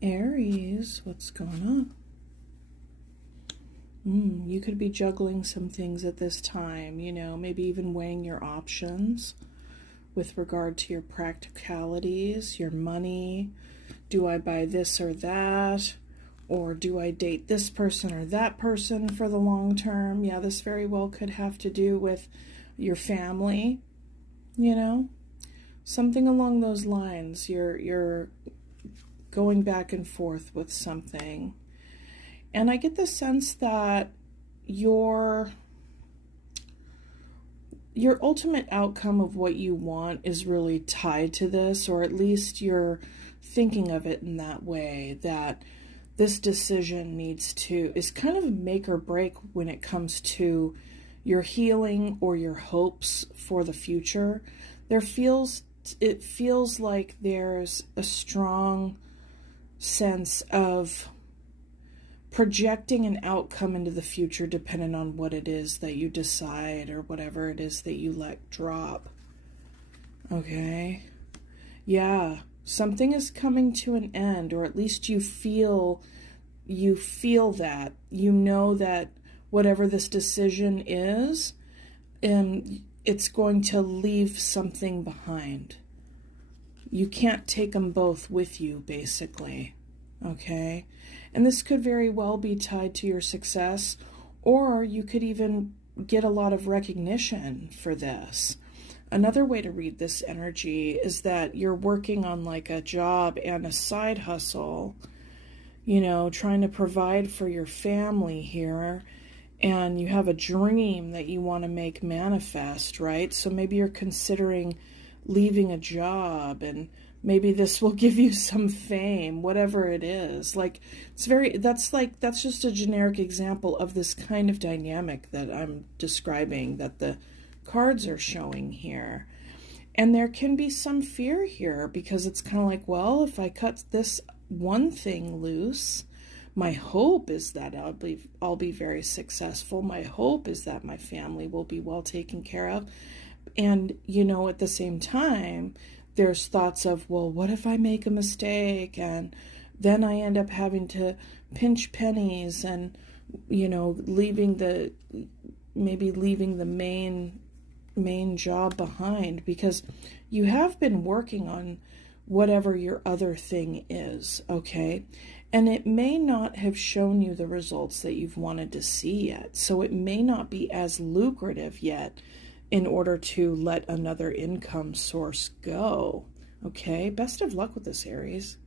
Aries, what's going on? You could be juggling some things at this time, maybe even weighing your options with regard to your practicalities, your money. Do I buy this or that? Or do I date this person or that person for the long term? Yeah, this very well could have to do with your family, something along those lines. You're going back and forth with something. And I get the sense that your ultimate outcome of what you want is really tied to this, or at least you're thinking of it in that way, that this decision is kind of make or break when it comes to your healing or your hopes for the future. It feels like there's a strong sense of projecting an outcome into the future depending on what it is that you decide or whatever it is that you let drop. Okay? Yeah, something is coming to an end, or at least you feel that. You know that whatever this decision is, it's going to leave something behind. You can't take them both with you, basically. Okay? And this could very well be tied to your success, or you could even get a lot of recognition for this. Another way to read this energy is that you're working on like a job and a side hustle, trying to provide for your family here, and you have a dream that you want to make manifest, right? So maybe you're considering leaving a job, and maybe this will give you some fame, whatever it is. That's just a generic example of this kind of dynamic that I'm describing, that the cards are showing here. And there can be some fear here, because it's kind of like, well, if I cut this one thing loose, my hope is that I'll be very successful. My hope is that my family will be well taken care of. And, at the same time, there's thoughts of, well, what if I make a mistake and then I end up having to pinch pennies and, leaving the main job behind, because you have been working on whatever your other thing is, okay? And it may not have shown you the results that you've wanted to see yet. So it may not be as lucrative yet in order to let another income source go. Okay, best of luck with this, Aries.